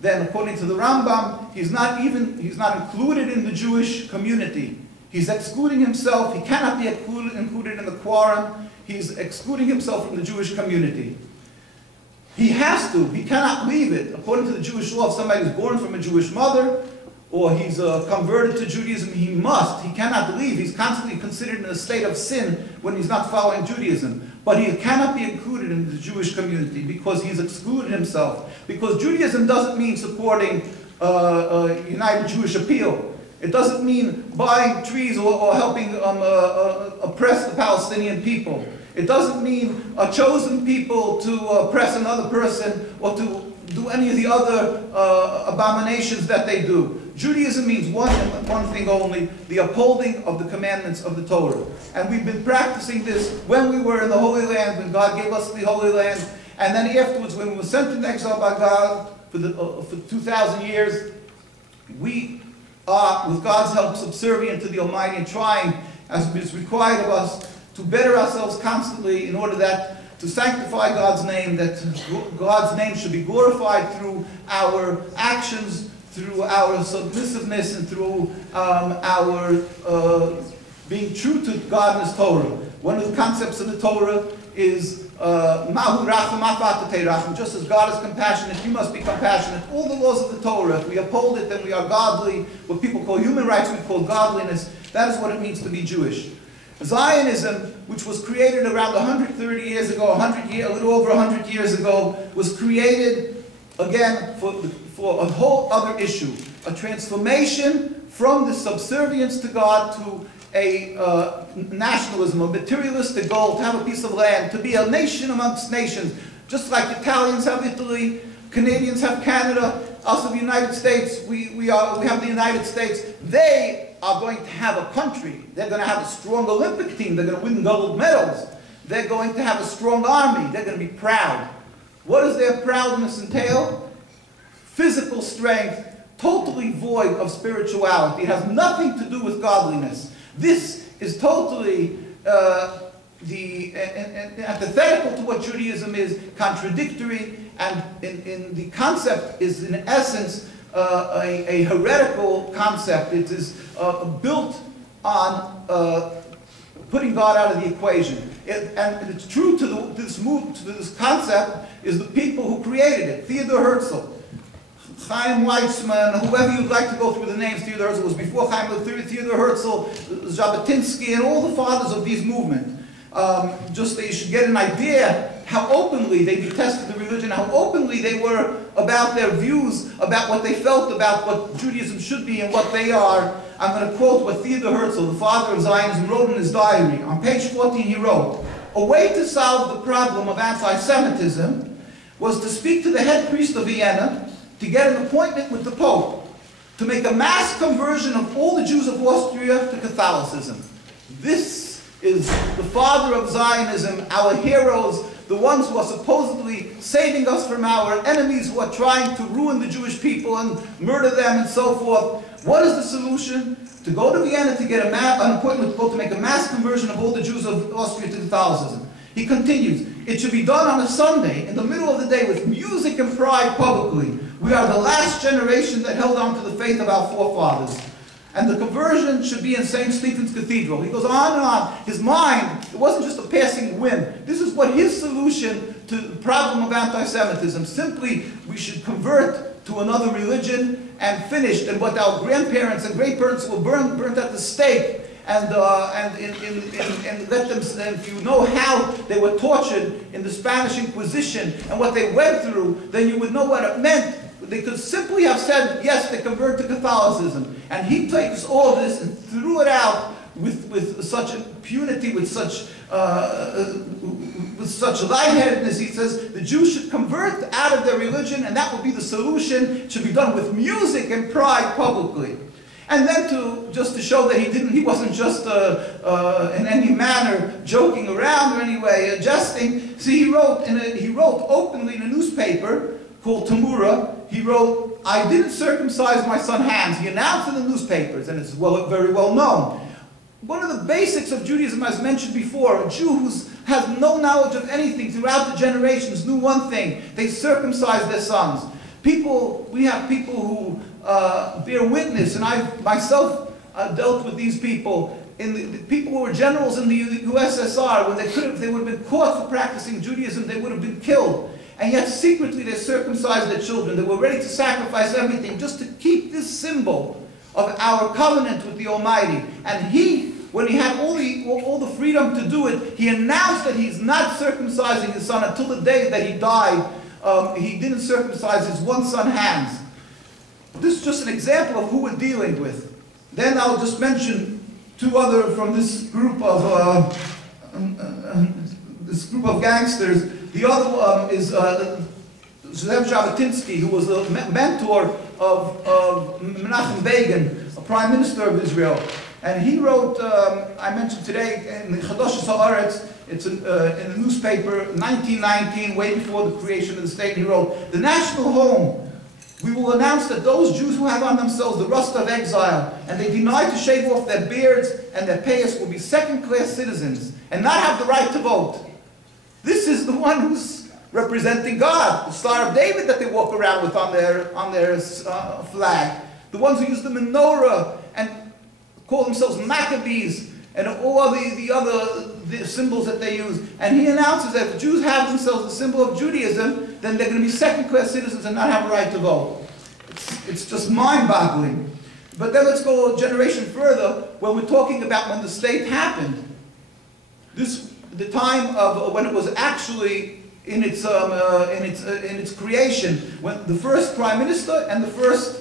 then according to the Rambam, he's not included in the Jewish community. He's excluding himself. He cannot be included in the quorum. He's excluding himself from the Jewish community. He has to. He cannot leave it. According to the Jewish law, if somebody is born from a Jewish mother, or he's converted to Judaism, he must. He cannot leave. He's constantly considered in a state of sin when he's not following Judaism. But he cannot be included in the Jewish community because he's excluded himself. Because Judaism doesn't mean supporting United Jewish Appeal. It doesn't mean buying trees or helping oppress the Palestinian people. It doesn't mean a chosen people to oppress another person or to do any of the other abominations that they do. Judaism means one thing only, the upholding of the commandments of the Torah. And we've been practicing this when we were in the Holy Land, when God gave us the Holy Land, and then afterwards when we were sent into exile by God for 2,000 years, we are, with God's help, subservient to the Almighty and trying, as is required of us, to better ourselves constantly in order that to sanctify God's name, that God's name should be glorified through our actions, through our submissiveness, and through our being true to God and His Torah. One of the concepts of the Torah is Mahu Racham Afatate Racham. Just as God is compassionate, you must be compassionate. All the laws of the Torah, if we uphold it, then we are godly. What people call human rights, we call godliness. That is what it means to be Jewish. Zionism, which was created around 130 years ago, a little over 100 years ago, was created again for a whole other issue, a transformation from the subservience to God to a nationalism, a materialistic goal, to have a piece of land, to be a nation amongst nations, just like Italians have Italy, Canadians have Canada, us of the United States, we have the United States. They are going to have a country. They're going to have a strong Olympic team. They're going to win gold medals. They're going to have a strong army. They're going to be proud. What does their proudness entail? Physical strength, totally void of spirituality. It has nothing to do with godliness. This is totally antithetical to what Judaism is, contradictory, and in the concept is in essence a heretical concept. It is built on putting God out of the equation. And it's true to this concept is the people who created it. Theodor Herzl, Chaim Weizmann, whoever you'd like to go through the names. Theodor Herzl was before Chaim, Theodor Herzl, Jabotinsky, and all the fathers of these movements. Just that you should get an idea how openly they detested the religion, how openly they were about their views, about what they felt about what Judaism should be and what they are. I'm going to quote what Theodor Herzl, the father of Zionism, wrote in his diary. On page 14 he wrote, "A way to solve the problem of anti-Semitism was to speak to the head priest of Vienna to get an appointment with the Pope, to make a mass conversion of all the Jews of Austria to Catholicism." This is the father of Zionism, our heroes, the ones who are supposedly saving us from our enemies who are trying to ruin the Jewish people and murder them and so forth. What is the solution? To go to Vienna to get an appointment to make a mass conversion of all the Jews of Austria to Catholicism. He continues, "It should be done on a Sunday, in the middle of the day, with music and pride publicly. We are the last generation that held on to the faith of our forefathers. And the conversion should be in St. Stephen's Cathedral." He goes on and on. His mind, it wasn't just a passing whim. This is what his solution to the problem of anti-Semitism. Simply, we should convert to another religion and finished. And what our grandparents and great-parents were burnt at the stake. And let them, and if you know how they were tortured in the Spanish Inquisition and what they went through, then you would know what it meant. They could simply have said, yes, they convert to Catholicism. And he takes all of this and threw it out with such impunity, with such lightheadedness. He says the Jews should convert out of their religion, and that will be the solution. It should be done with music and pride publicly. And then just to show that he wasn't just in any manner joking around or any way jesting. See, he wrote openly in a newspaper called Tamura. He wrote, "I didn't circumcise my son's hands." He announced in the newspapers, and it's very well known. One of the basics of Judaism, as mentioned before, a Jew who has no knowledge of anything throughout the generations knew one thing: they circumcised their sons. We have people who bear witness, and I myself dealt with these people. The people who were generals in the USSR, when they would have been caught for practicing Judaism, they would have been killed. And yet secretly they circumcised their children. They were ready to sacrifice everything just to keep this symbol of our covenant with the Almighty. And when he had all the freedom to do it, he announced that he's not circumcising his son until the day that he died. He didn't circumcise his one son's hands. This is just an example of who we're dealing with. Then I'll just mention two other from this group of gangsters. The other is Zev Jabotinsky, who was the mentor of Menachem Begin, a prime minister of Israel. And he wrote, I mentioned today, in the Chadosh Haaretz, it's in the newspaper, 1919, way before the creation of the state, he wrote, "The national home, we will announce that those Jews who have on themselves the rust of exile, and they deny to shave off their beards and their payas, will be second-class citizens, and not have the right to vote." This is the one who's representing God, the Star of David that they walk around with on their flag. The ones who use the menorah and call themselves Maccabees and all the other symbols that they use. And he announces that if Jews have themselves the symbol of Judaism, then they're going to be second-class citizens and not have a right to vote. It's just mind-boggling. But then let's go a generation further when we're talking about when the state happened. The time of when it was actually in its creation, when the first prime minister and the first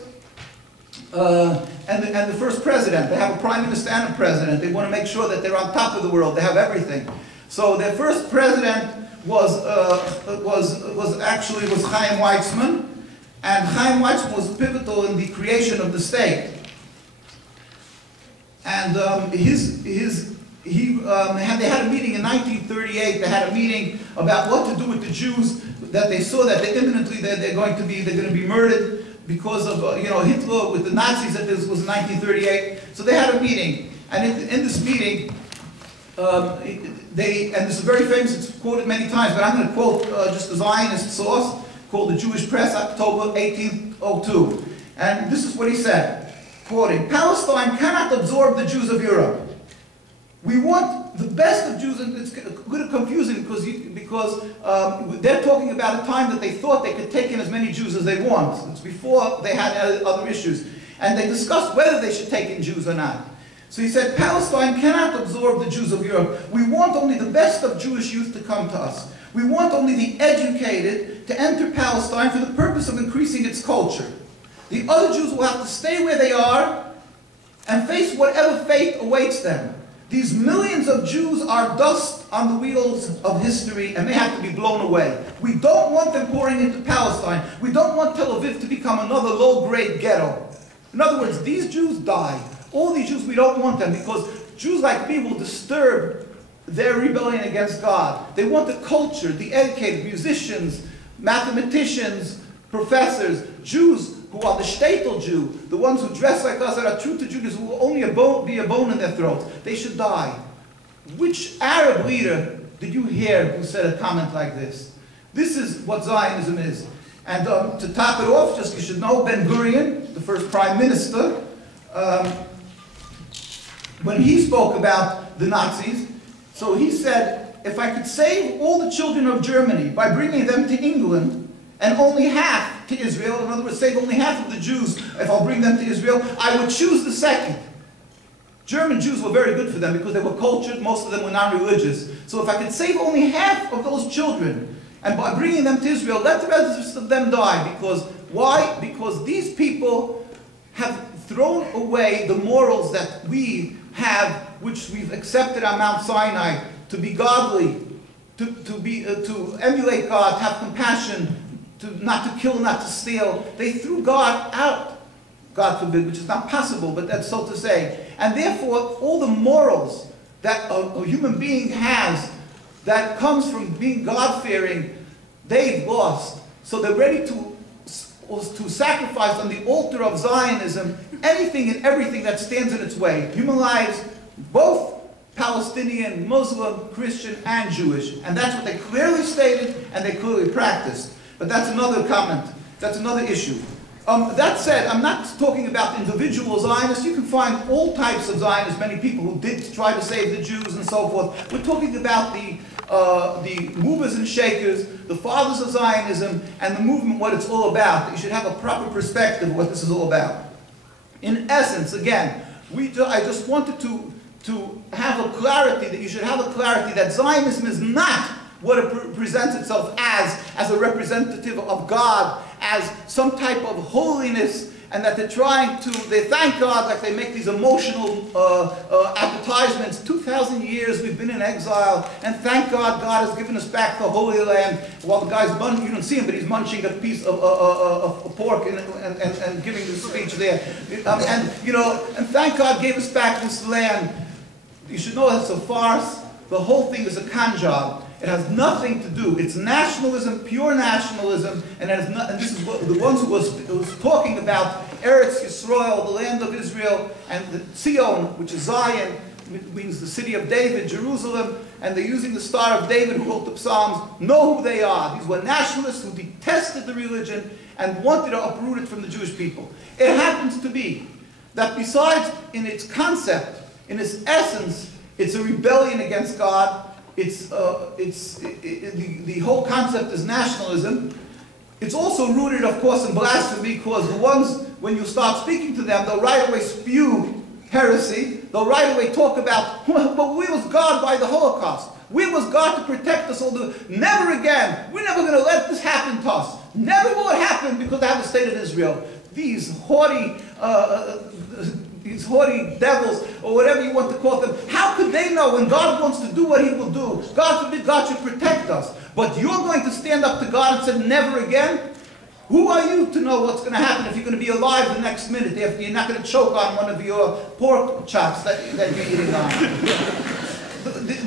president. They have a prime minister and a president. They want to make sure that they're on top of the world. They have everything. So their first president was Chaim Weizmann, and Chaim Weizmann was pivotal in the creation of the state. And they had a meeting in 1938. They had a meeting about what to do with the Jews that they saw that they're going to be murdered because of Hitler with the Nazis. That this was 1938. So they had a meeting, and in this meeting, and this is very famous. It's quoted many times, but I'm going to quote just a Zionist source called the Jewish Press, October 1802, and this is what he said, quoting: "Palestine cannot absorb the Jews of Europe. We want the best of Jews," and it's a little confusing because they're talking about a time that they thought they could take in as many Jews as they want. It's before they had other issues. And they discussed whether they should take in Jews or not. So he said, "Palestine cannot absorb the Jews of Europe. We want only the best of Jewish youth to come to us. We want only the educated to enter Palestine for the purpose of increasing its culture. The other Jews will have to stay where they are and face whatever fate awaits them. These millions of Jews are dust on the wheels of history, and they have to be blown away. We don't want them pouring into Palestine. We don't want Tel Aviv to become another low-grade ghetto. In other words, these Jews die. All these Jews, we don't want them, because Jews like me will disturb their rebellion against God. They want the culture, the educated, musicians, mathematicians, professors, Jews who are the shtetl Jew, the ones who dress like us, that are true to Judaism, who will only be a bone in their throats. They should die." Which Arab leader did you hear who said a comment like this? This is what Zionism is. And to top it off, just you should know, Ben-Gurion, the first prime minister, when he spoke about the Nazis, so he said, "If I could save all the children of Germany by bringing them to England, and only half to Israel, in other words, save only half of the Jews, if I'll bring them to Israel, I would choose the second." German Jews were very good for them because they were cultured, most of them were non-religious. So if I could save only half of those children, and by bringing them to Israel, let the rest of them die. Because, why? Because these people have thrown away the morals that we have, which we've accepted on Mount Sinai, to be godly, to emulate God, to have compassion, not to kill, not to steal. They threw God out, God forbid, which is not possible, but that's so to say. And therefore, all the morals that a human being has that comes from being God-fearing, they've lost. So they're ready to sacrifice on the altar of Zionism anything and everything that stands in its way. Human lives, both Palestinian, Muslim, Christian, and Jewish. And that's what they clearly stated and they clearly practiced. But that's another comment. That's another issue. That said, I'm not talking about individual Zionists. You can find all types of Zionists, many people who did try to save the Jews and so forth. We're talking about the movers and shakers, the fathers of Zionism, and the movement, what it's all about. You should have a proper perspective of what this is all about. In essence, again, I just wanted to have a clarity, that you should have a clarity that Zionism is not what it presents itself as a representative of God, as some type of holiness, and that they thank God, like they make these emotional advertisements. 2,000 years we've been in exile, and thank God God has given us back the Holy Land. While the guy's you don't see him, but he's munching a piece of pork and giving the speech there. And thank God gave us back this land. You should know that's a farce. The whole thing is a con job. It has nothing to do. It's nationalism, pure nationalism, and this is what the ones who was talking about Eretz Yisrael, the land of Israel, and the Zion, which is Zion, which means the city of David, Jerusalem, and they're using the Star of David, who wrote the Psalms, know who they are. These were nationalists who detested the religion and wanted to uproot it from the Jewish people. It happens to be that besides in its concept, in its essence, it's a rebellion against God. The whole concept is nationalism. It's also rooted, of course, in blasphemy, because the ones, when you start speaking to them, they'll right away spew heresy. They'll right away talk about, but we was God by the Holocaust. We was God to protect us all. Never again. We're never going to let this happen to us. Never will it happen because they have the state of Israel. These haughty devils, or whatever you want to call them, how could they know when God wants to do what he will do? God forbid God should protect us. But you're going to stand up to God and say, never again? Who are you to know what's going to happen if you're going to be alive the next minute after you're not going to choke on one of your pork chops that you're eating on?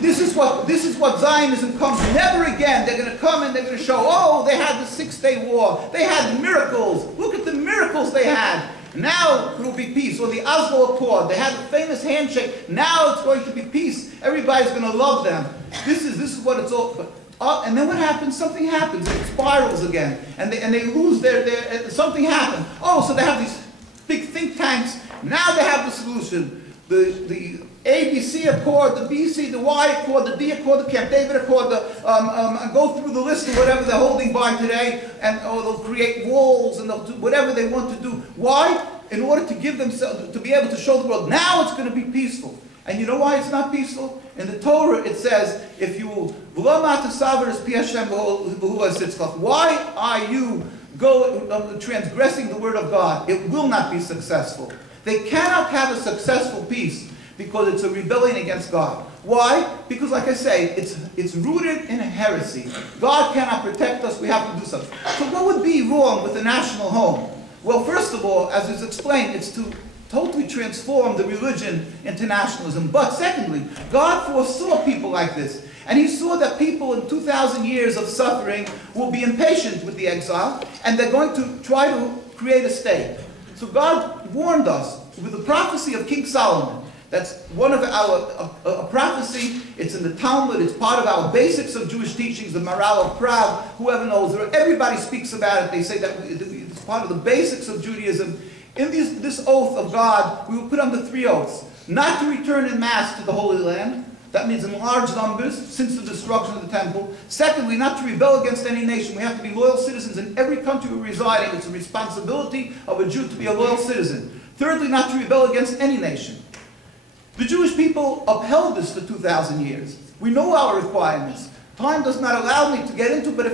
This is what Zionism comes. Never again. They're going to come and they're going to show, oh, they had the 6-day war. They had miracles. Look at the miracles they had. Now it will be peace. Or the Oslo Accord. They had the famous handshake. Now it's going to be peace. Everybody's going to love them. This is what it's all. And then what happens? Something happens. It spirals again, and they lose their something happened. Oh, so they have these big think tanks. Now they have the solution. The ABC Accord, the BC, the Y Accord, the D Accord, the Camp David Accord, go through the list of whatever they're holding by today, and they'll create walls and they'll do whatever they want to do. Why? In order to give themselves, to be able to show the world, now it's going to be peaceful. And you know why it's not peaceful? In the Torah it says, if you, why are you transgressing the word of God? It will not be successful. They cannot have a successful peace because it's a rebellion against God. Why? Because, like I say, it's rooted in a heresy. God cannot protect us, we have to do something. So what would be wrong with the national home? Well, first of all, as is explained, it's to totally transform the religion into nationalism. But secondly, God foresaw people like this. And he saw that people in 2,000 years of suffering will be impatient with the exile, and they're going to try to create a state. So God warned us with the prophecy of King Solomon. That's one of a prophecy. It's in the Talmud. It's part of our basics of Jewish teachings, the Maral of Prague. Whoever knows, everybody speaks about it. They say that it's part of the basics of Judaism. In this oath of God, we will put under 3 oaths. Not to return in mass to the Holy Land. That means in large numbers, since the destruction of the temple. Secondly, not to rebel against any nation. We have to be loyal citizens in every country we're residing. It's a responsibility of a Jew to be a loyal citizen. Thirdly, not to rebel against any nation. The Jewish people upheld this for 2,000 years. We know our requirements. Time does not allow me to get into, but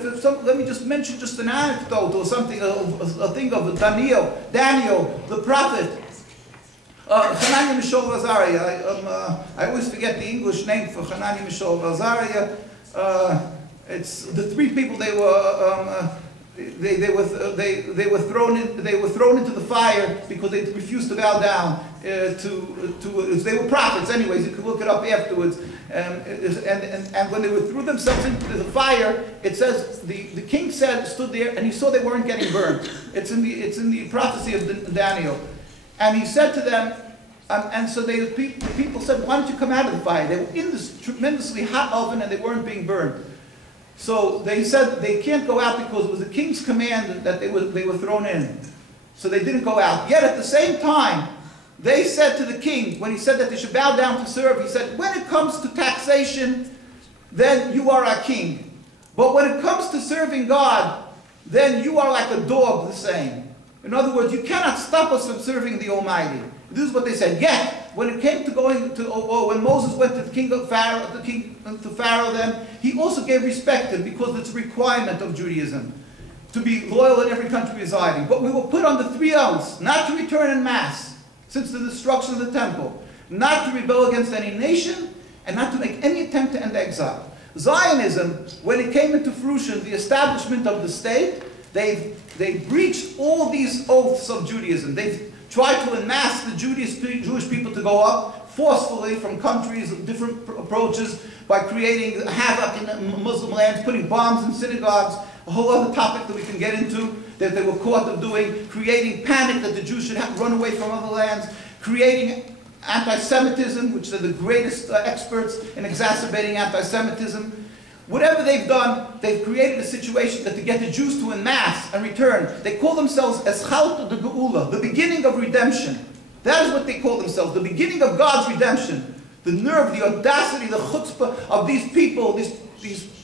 let me just mention just an anecdote or something, a thing of Daniel, the prophet. Hananiah, Mishael, Azariah. I always forget the English name for Hananiah, Mishael, Azariah. It's the 3 people. They were thrown into the fire because they refused to bow down they were prophets anyways. You can look it up afterwards. And when they threw themselves into the fire, it says the king stood there and he saw they weren't getting burned. It's in the prophecy of Daniel. And he said to them, and so the people said, why don't you come out of the fire? They were in this tremendously hot oven and they weren't being burned. So they said they can't go out because it was the king's command that they were thrown in. So they didn't go out. Yet at the same time, they said to the king, when he said that they should bow down to serve, he said, when it comes to taxation, then you are our king. But when it comes to serving God, then you are like a dog the same. In other words, you cannot stop us from serving the Almighty. This is what they said. Yet, when it came to going to, when Moses went to the king of Pharaoh, to Pharaoh then, he also gave respect to him because it's a requirement of Judaism to be loyal in every country residing. But we were put under 3 oaths, not to return en masse since the destruction of the temple, not to rebel against any nation, and not to make any attempt to end exile. Zionism, when it came into fruition, the establishment of the state, they breached all these oaths of Judaism. They tried to enmass the Jewish people to go up forcefully from countries of different approaches by creating havoc in Muslim lands, putting bombs in synagogues, a whole other topic that we can get into that they were caught of doing, creating panic that the Jews should have to run away from other lands, creating anti-Semitism, which are the greatest experts in exacerbating anti-Semitism. Whatever they've done, they've created a situation that to get the Jews to en masse and return. They call themselves Eschalta de Geula, the beginning of redemption. That is what they call themselves, the beginning of God's redemption. The nerve, the audacity, the chutzpah of these people, these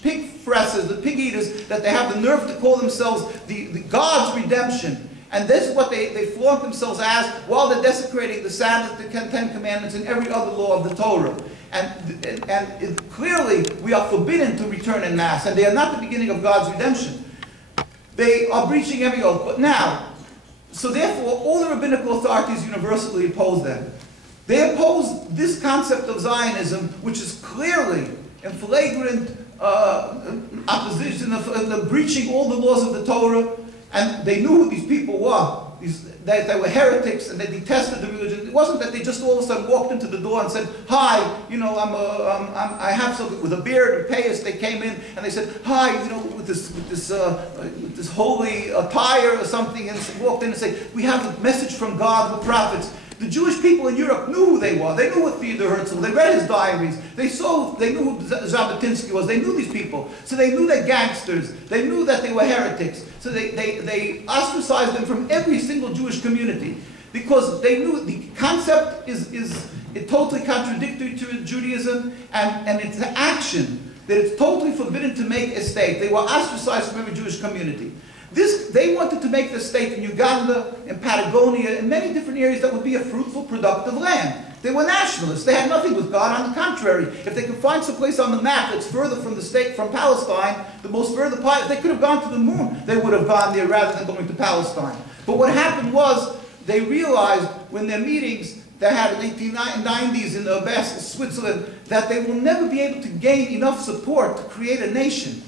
pig fressers, the pig eaters, that they have the nerve to call themselves the God's redemption. And this is what they flaunt themselves as while they're desecrating the Sabbath, the 10 Commandments, and every other law of the Torah. And clearly, we are forbidden to return en masse, and they are not the beginning of God's redemption. They are breaching every oath. But now, so therefore, all the rabbinical authorities universally oppose them. They oppose this concept of Zionism, which is clearly in flagrant opposition of the breaching all the laws of the Torah. And they knew who these people were. They were heretics, and they detested the religion. It wasn't that they just all of a sudden walked into the door and said, "Hi, you know, I have something with a beard and payas." They came in and they said, "Hi, you know, with this holy attire or something," and walked in and said, "We have a message from God, the prophets." The Jewish people in Europe knew who they were. They knew what Theodor Herzl. They read his diaries. They knew who Jabotinsky was. They knew these people. So they knew they're gangsters. They knew that they were heretics. So they ostracized them from every single Jewish community because they knew the concept is totally contradictory to Judaism and its action, that it's totally forbidden to make a state. They were ostracized from every Jewish community. They wanted to make this state in Uganda, in Patagonia, in many different areas that would be a fruitful, productive land. They were nationalists. They had nothing with God. On the contrary, if they could find some place on the map that's further from the state, from Palestine, the most further part, if they could have gone to the moon, they would have gone there rather than going to Palestine. But what happened was, they realized when their meetings they had in the 1890s in Switzerland, that they will never be able to gain enough support to create a nation.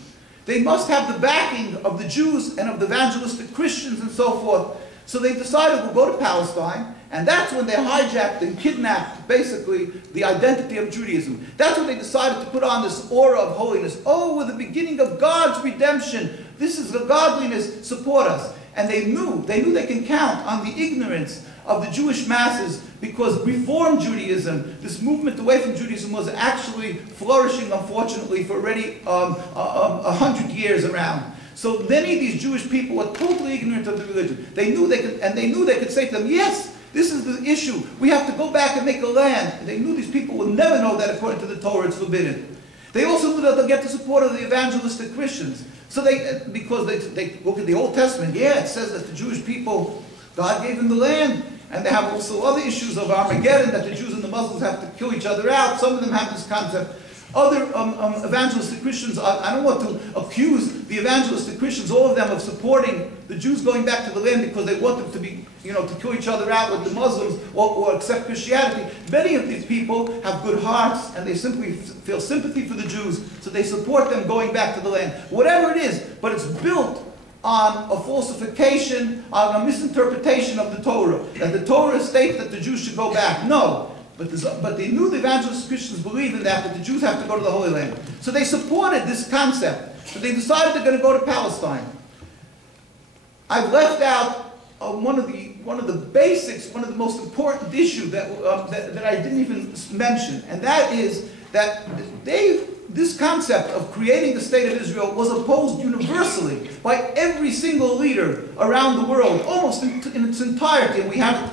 They must have the backing of the Jews and of the evangelistic Christians and so forth. So they decided we'll go to Palestine, and that's when they hijacked and kidnapped, basically, the identity of Judaism. That's when they decided to put on this aura of holiness. Oh, we're the beginning of God's redemption. This is the godliness, support us. And they knew they can count on the ignorance of the Jewish masses, because Reform Judaism, this movement away from Judaism, was actually flourishing, unfortunately, for already 100 years around. So many of these Jewish people were totally ignorant of the religion. They knew they could say to them, yes, this is the issue. We have to go back and make a land. And they knew these people would never know that according to the Torah it's forbidden. They also knew that they'll get the support of the evangelistic Christians. So because they look at the Old Testament, yeah, it says that the Jewish people, God gave them the land. And they have also other issues of Armageddon, that the Jews and the Muslims have to kill each other out. Some of them have this concept. Other evangelistic Christians, I don't want to accuse the evangelistic Christians, all of them, of supporting the Jews going back to the land because they want them to be, to kill each other out with the Muslims or accept Christianity. Many of these people have good hearts and they simply feel sympathy for the Jews, so they support them going back to the land. Whatever it is, but it's built on a falsification, on a misinterpretation of the Torah. That the Torah states that the Jews should go back. No. But they knew the evangelist Christians believed in that the Jews have to go to the Holy Land. So they supported this concept. But they decided they're going to go to Palestine. I've left out one of the basics, one of the most important issues that I didn't even mention. And that is that they this concept of creating the State of Israel was opposed universally by every single leader around the world, almost in its entirety. And we have it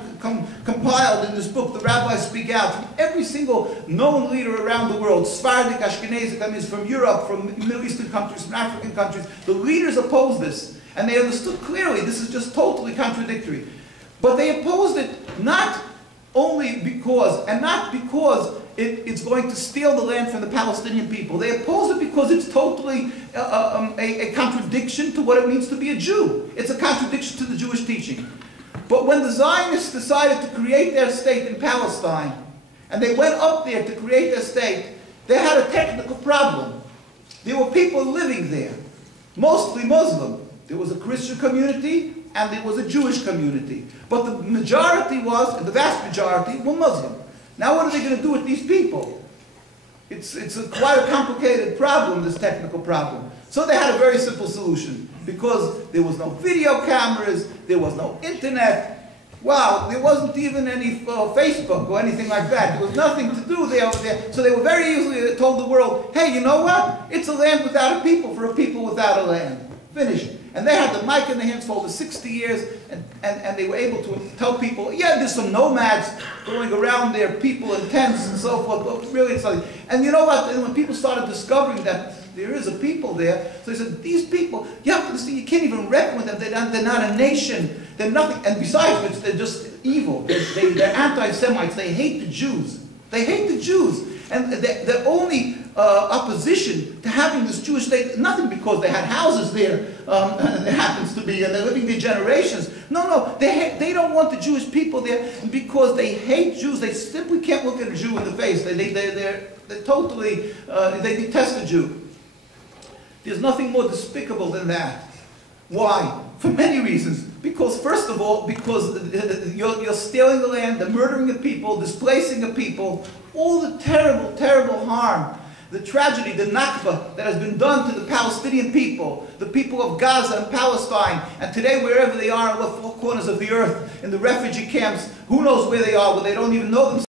compiled in this book, The Rabbis Speak Out, from every single known leader around the world, Sephardic, Ashkenazic, that means from Europe, from Middle Eastern countries, from African countries. The leaders opposed this, and they understood clearly this is just totally contradictory. But they opposed it not only because, and not because it's going to steal the land from the Palestinian people. They oppose it because it's totally a contradiction to what it means to be a Jew. It's a contradiction to the Jewish teaching. But when the Zionists decided to create their state in Palestine, and they went up there to create their state, they had a technical problem. There were people living there, mostly Muslim. There was a Christian community, and there was a Jewish community. But the majority was, the vast majority, were Muslim. Now what are they going to do with these people? It's quite a complicated problem, this technical problem. So they had a very simple solution. Because there was no video cameras, there was no internet. Wow, there wasn't even any Facebook or anything like that. There was nothing to do there over there. So they were very easily told the world, hey, you know what? It's a land without a people for a people without a land. Finished. And they had the mic in their hands for over 60 years, and they were able to tell people, yeah, there's some nomads going around there, people in tents and so forth, but really it's like, and you know what, and when people started discovering that there is a people there, so they said, these people, you have to see, you can't even reckon with them, they're not a nation, they're nothing, and besides which, they're just evil, they're anti-Semites, they hate the Jews, they hate the Jews, and their only opposition to having this Jewish state, nothing because they had houses there, it happens to be, and they're living there generations. No, they don't want the Jewish people there because they hate Jews. They simply can't look at a Jew in the face. They're totally, they detest a Jew. There's nothing more despicable than that. Why? For many reasons. Because first of all, because you're stealing the land, they're murdering the people, displacing the people, all the terrible, terrible harm, the tragedy, the Nakba that has been done to the Palestinian people, the people of Gaza and Palestine, and today wherever they are in the four corners of the earth, in the refugee camps, who knows where they are, where they don't even know themselves.